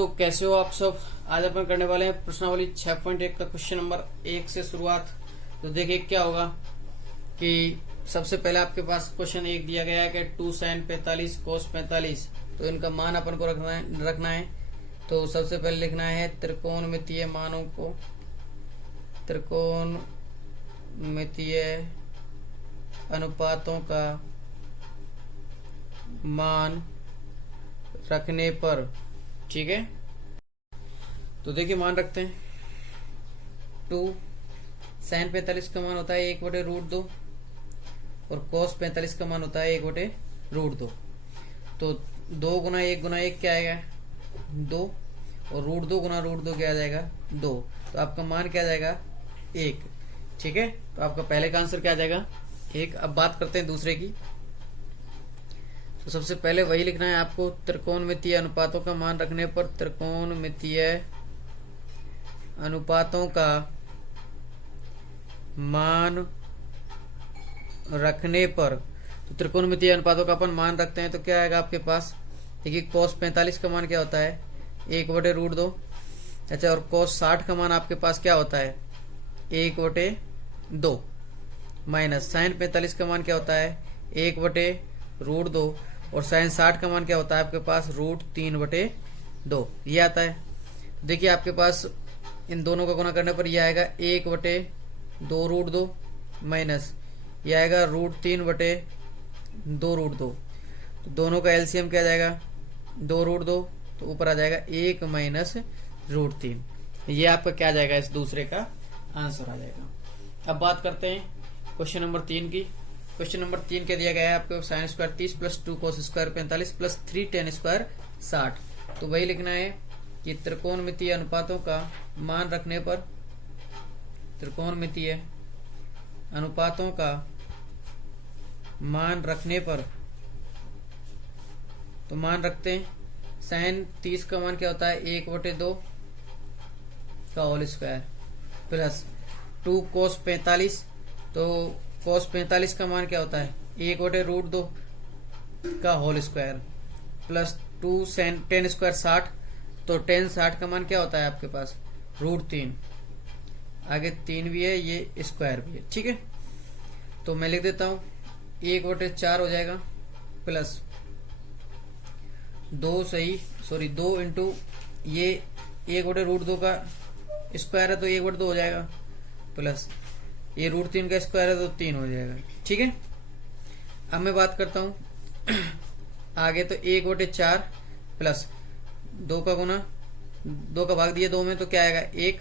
बच्चों, कैसे हो आप सब। आज अपन करने वाले हैं प्रश्नावली 6.1 का क्वेश्चन नंबर 1 से शुरुआत। तो देखिए क्या होगा कि सबसे पहले आपके पास क्वेश्चन 1 दिया गया है कि 2 sin 45 cos 45। तो इनका मान अपन को रखना है। तो सबसे पहले लिखना है त्रिकोणमितीय मानों को, त्रिकोणमितीय अनुपातों का मान रखने पर। ठीक है, तो देखिए मान रखते हैं। 2 sin 45 का मान होता है 1/√2 और cos 45 का मान होता है 1/√2। तो 2 गुना 1 गुना 1 क्या आएगा 2, और √2 गुना √2 क्या आ जाएगा 2। तो आपका मान क्या आ जाएगा 1। ठीक है, तो आपका पहले का आंसर क्या आ जाएगा 1। अब बात करते हैं दूसरे की। तो सबसे पहले वही लिखना है आपको, त्रिकोणमितीय अनुपातों का मान रखने पर। त्रिकोणमितीय अनुपातों का मान रखने पर, तो त्रिकोणमितीय अनुपातों का अपन मान रखते हैं तो क्या आएगा आपके पास। देखिए cos 45 का मान क्या होता है 1/√2। अच्छा, और cos 60 का मान आपके पास क्या होता है 1/2 माइनस sin 45 का मान क्या होता है 1/√2 और sin 60 का मान क्या होता है आपके पास √3/2 ये आता है। देखिए आपके पास इन दोनों का गुणा करने पर यह आएगा 1/2√2 माइनस यह आएगा √3/2√2। तो दोनों का एलसीएम क्या आ जाएगा 2√2, तो ऊपर आ जाएगा 1 माइनस √3। ये आपका क्या आ जाएगा, इस दूसरे का आंसर आ जाएगा। अब बात करते हैं क्वेश्चन नंबर 3 की। क्वेश्चन नंबर 3 क्या दिया गया है आपको, sin square 30 plus 2 cos square 45 plus 3 tan square 60। तो वही लिखना है कि त्रिकोणमितीय अनुपातों का मान रखने पर, त्रिकोणमितीय अनुपातों का मान रखने पर, तो मान रखते हैं sin 30 का मान क्या होता है 1/2 का होल स्क्वायर प्लस 2 cos 45। तो cos 45 का मान क्या होता है 1/√2 का whole square plus 2 tan square 60। तो tan 60 का मान क्या होता है आपके पास √3, आगे 3 भी है, ये स्क्वायर भी है। ठीक है, तो मैं लिख देता हूं 1/4 हो जाएगा प्लस 2 इंटू ये 1/√2 का स्क्वायर है तो 1/2 हो जाएगा प्लस ये √3 का स्क्वायर है तो 3 हो जाएगा। ठीक है, अब मैं बात करता हूं आगे। तो 1/4 प्लस 2 का गुना 2 का भाग दिया 2 में तो क्या आएगा 1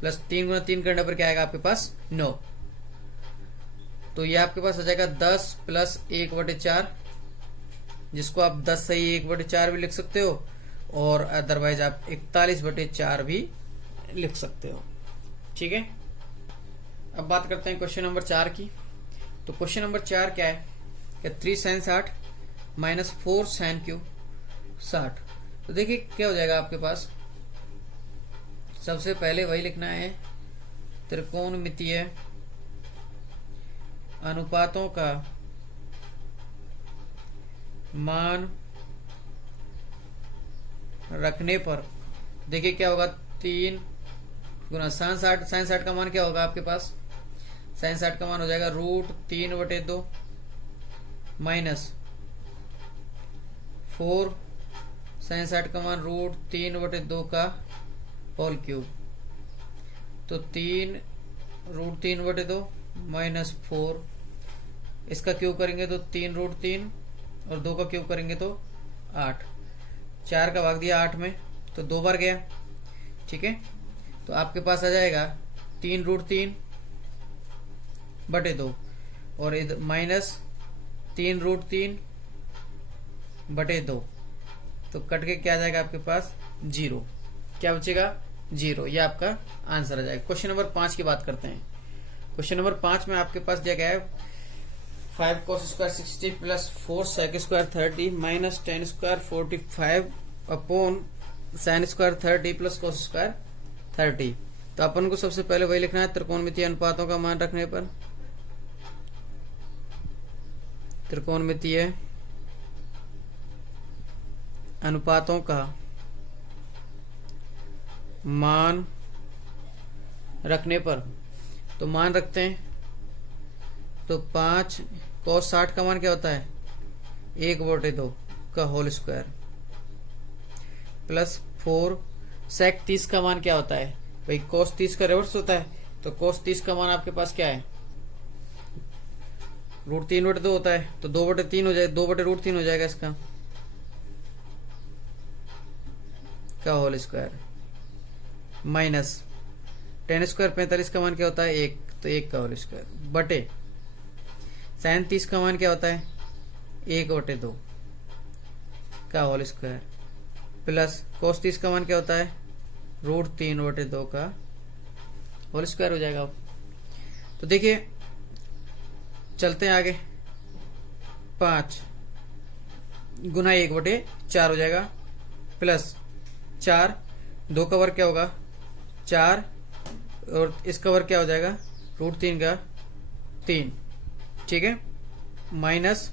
प्लस 3 गुना 3 करने पर क्या आएगा आपके पास 9। तो ये आपके पास आ जाएगा 10 प्लस 1/4, जिसको आप 10 सही 1/4 भी लिख सकते हो और अदरवाइज आप 41/4 भी लिख सकते हो। ठीक है, अब बात करते हैं क्वेश्चन नंबर 4 की। तो क्वेश्चन नंबर 4 क्या है कि 3 sin 60 माइनस 4 sin क्यूब 60। तो देखिए क्या हो जाएगा आपके पास। सबसे पहले वही लिखना है, त्रिकोणमितीय अनुपातों का मान रखने पर। देखिए क्या होगा 3 गुना sin 60 का मान क्या होगा आपके पास, sin 60 का मान हो जाएगा √3/2 माइनस 4 sin 60 का मान √3/2 का होल क्यूब। तो 3 √3/2 माइनस 4, इसका क्यूब करेंगे तो 3√3 और 2 का क्यूब करेंगे तो 8। 4 का भाग दिया 8 में तो 2 बार गया। ठीक है, तो आपके पास आ जाएगा 3√3/2 और इधर माइनस 3√3/2। तो कट के क्या आ जाएगा आपके पास 0। क्या बचेगा 0। ये आपका आंसर आ जाएगा। क्वेश्चन नंबर 5 की बात करते हैं। क्वेश्चन नंबर 5 में आपके पास दिया गया है 5 cos square 60 plus 4 sec square 30 minus tan square 45 upon sin square 30 plus cos square 30। तो अपन को सबसे पहले वही लिखना है, त्रिकोणमितीय अनुपातों का मान रखने पर, त्रिकोणमितीय अनुपातों का मान रखने पर, तो मान रखते हैं तो 5 cos 60 का मान क्या होता है 1/2 का होल स्क्वायर प्लस 4 sec 30 का मान क्या होता है भाई cos 30 का रिवर्स होता है, तो cos 30 का मान आपके पास क्या है √3/2 होता है, तो 2/3 हो जाए 2/√3 हो जाएगा इसका का whole square minus tan square 45 का मान क्या होता है 1, तो 1 का होल स्क्वायर बटे sin 30 का मान क्या होता है 1/2 का होल स्क्वायर प्लस cos 30 का मान क्या होता है √3/2 का होल स्क्वायर हो जाएगा। तो देखिए चलते हैं आगे, 5 गुना 1/4 हो जाएगा प्लस 4, 2 का वर्ग क्या होगा 4 और इसका वर्ग क्या हो जाएगा √3 का 3, ठीक है, माइनस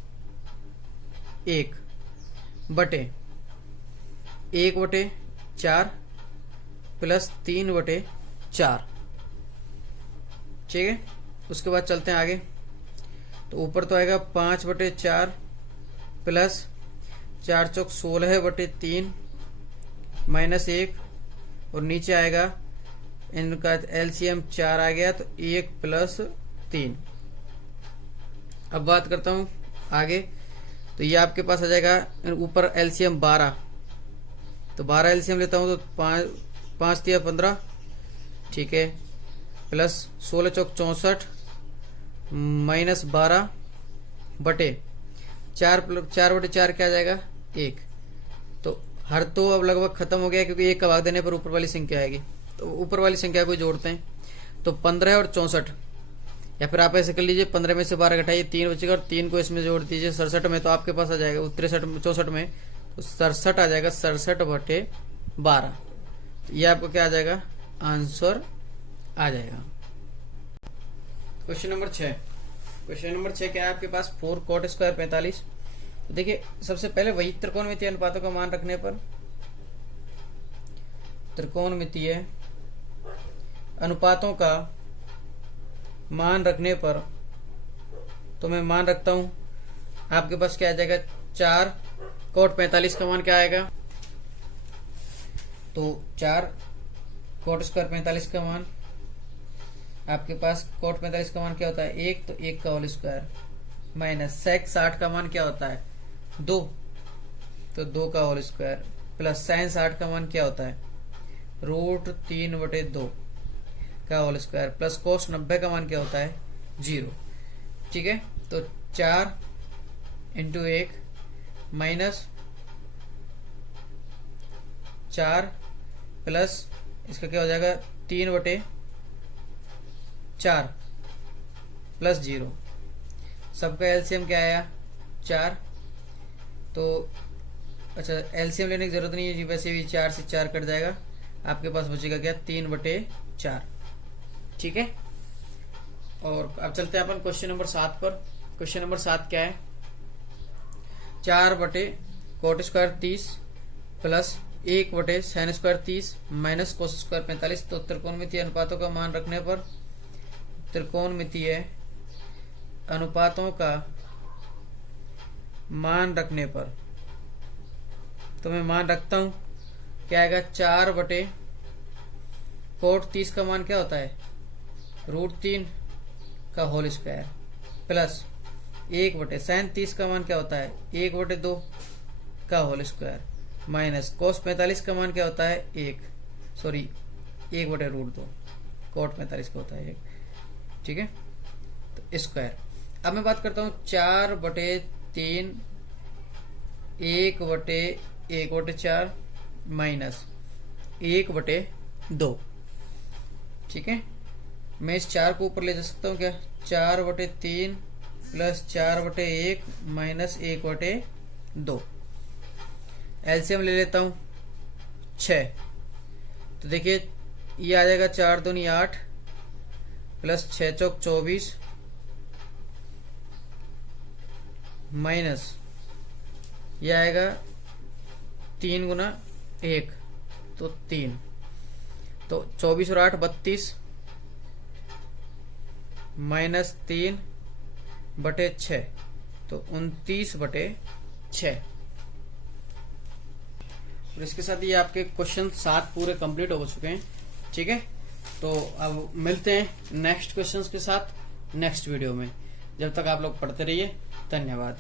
1 बटे 1/4 प्लस 3/4, ठीक है। उसके बाद चलते हैं आगे, तो ऊपर तो आएगा 5/4 प्लस 4 चौक 16/3 माइनस 1 और नीचे आएगा इनका एलसीएम 4 आ गया तो 1 प्लस 3। अब बात करता हूं आगे, तो ये आपके पास आ जाएगा ऊपर एलसीएम 12, तो 12 एलसीएम लेता हूं तो 5 3 15, ठीक है, प्लस 16 चौक 64 माइनस 12 बटे 4/4 क्या आ जाएगा 1, तो हर तो अब लगभग खत्म हो गया क्योंकि 1 का भाग देने पर ऊपर वाली संख्या आएगी, तो ऊपर वाली संख्या को जोड़ते हैं तो 15 और 64, या फिर आप ऐसे कर लीजिए 15 में से 12 घटाइए 3 बचेगा और 3 को इसमें जोड़ दीजिए 67 में, तो आपके पास आ जाएगा 63 में तो 67 आ जाएगा 67/12, तो ये आपको क्या आ जाएगा आंसर आ जाएगा। क्वेश्चन नंबर 6, क्वेश्चन नंबर 6 क्या है आपके पास 4 cot स्क्वायर 45। तो देखिए सबसे पहले वही त्रिकोणमितीय अनुपातों का मान रखने पर, त्रिकोणमितीय अनुपातों का मान रखने पर, तो मैं मान रखता हूं आपके पास क्या आ जाएगा 4 cot 45 का मान क्या आएगा, तो 4 cot स्क्वायर 45 का मान आपके पास cot 45 का मान क्या होता है 1, तो 1 का होल स्क्वायर माइनस sec 60 का मान क्या होता है 2, तो 2 का होल स्क्वायर प्लस sin 60 का मान क्या होता है √3/2 का होल स्क्वायर प्लस cos 90 का मान क्या होता है 0, ठीक है। तो 4 × 1 माइनस 4 प्लस इसका क्या हो जाएगा 3/4 प्लस 0, सबका एलसीएम क्या आया 4, तो अच्छा एलसीएम लेने की जरूरत नहीं है, वैसे भी 4 से 4 कट जाएगा, आपके पास बचेगा क्या 3/4, ठीक है। और अब चलते हैं अपन क्वेश्चन नंबर 7 पर। क्वेश्चन नंबर 7 क्या है 4/cot square 30 plus 1/sin square 30 minus cos square 45, तो त्रिकोणमितीय अनुपातों का मान रखने पर, त्रिकोणमितीय अनुपातों का मान रखने पर, तो मैं मान रखता हूं क्या आएगा 4/cot 30 का मान क्या होता है √3 का होल स्क्वायर प्लस 1/sin 30 का मान क्या होता है 1/2 का होल स्क्वायर माइनस cos 45 का मान क्या होता है 1/√2 cot 45 का होता है 1, ठीक है, तो स्क्वायर। अब मैं बात करता हूं 4/3 1/1/4 माइनस 1/2, ठीक है। मैं इस 4 को ऊपर ले जा सकता हूं क्या 4/3 प्लस 4/1 माइनस 1/2, एलसीएम ले लेता हूं 6, तो देखिए ये आ जाएगा 4 दूनी 8 प्लस 6 चौक 24 माइनस ये आएगा 3 गुना 1 तो 3, तो 24 और 8 32 माइनस 3 बटे 6 तो 29 बटे 6। और इसके साथ ये आपके क्वेश्चन 7 पूरे कंप्लीट हो चुके हैं। ठीक है, तो अब मिलते हैं नेक्स्ट क्वेश्चंस के साथ नेक्स्ट वीडियो में। जब तक आप लोग पढ़ते रहिए, धन्यवाद।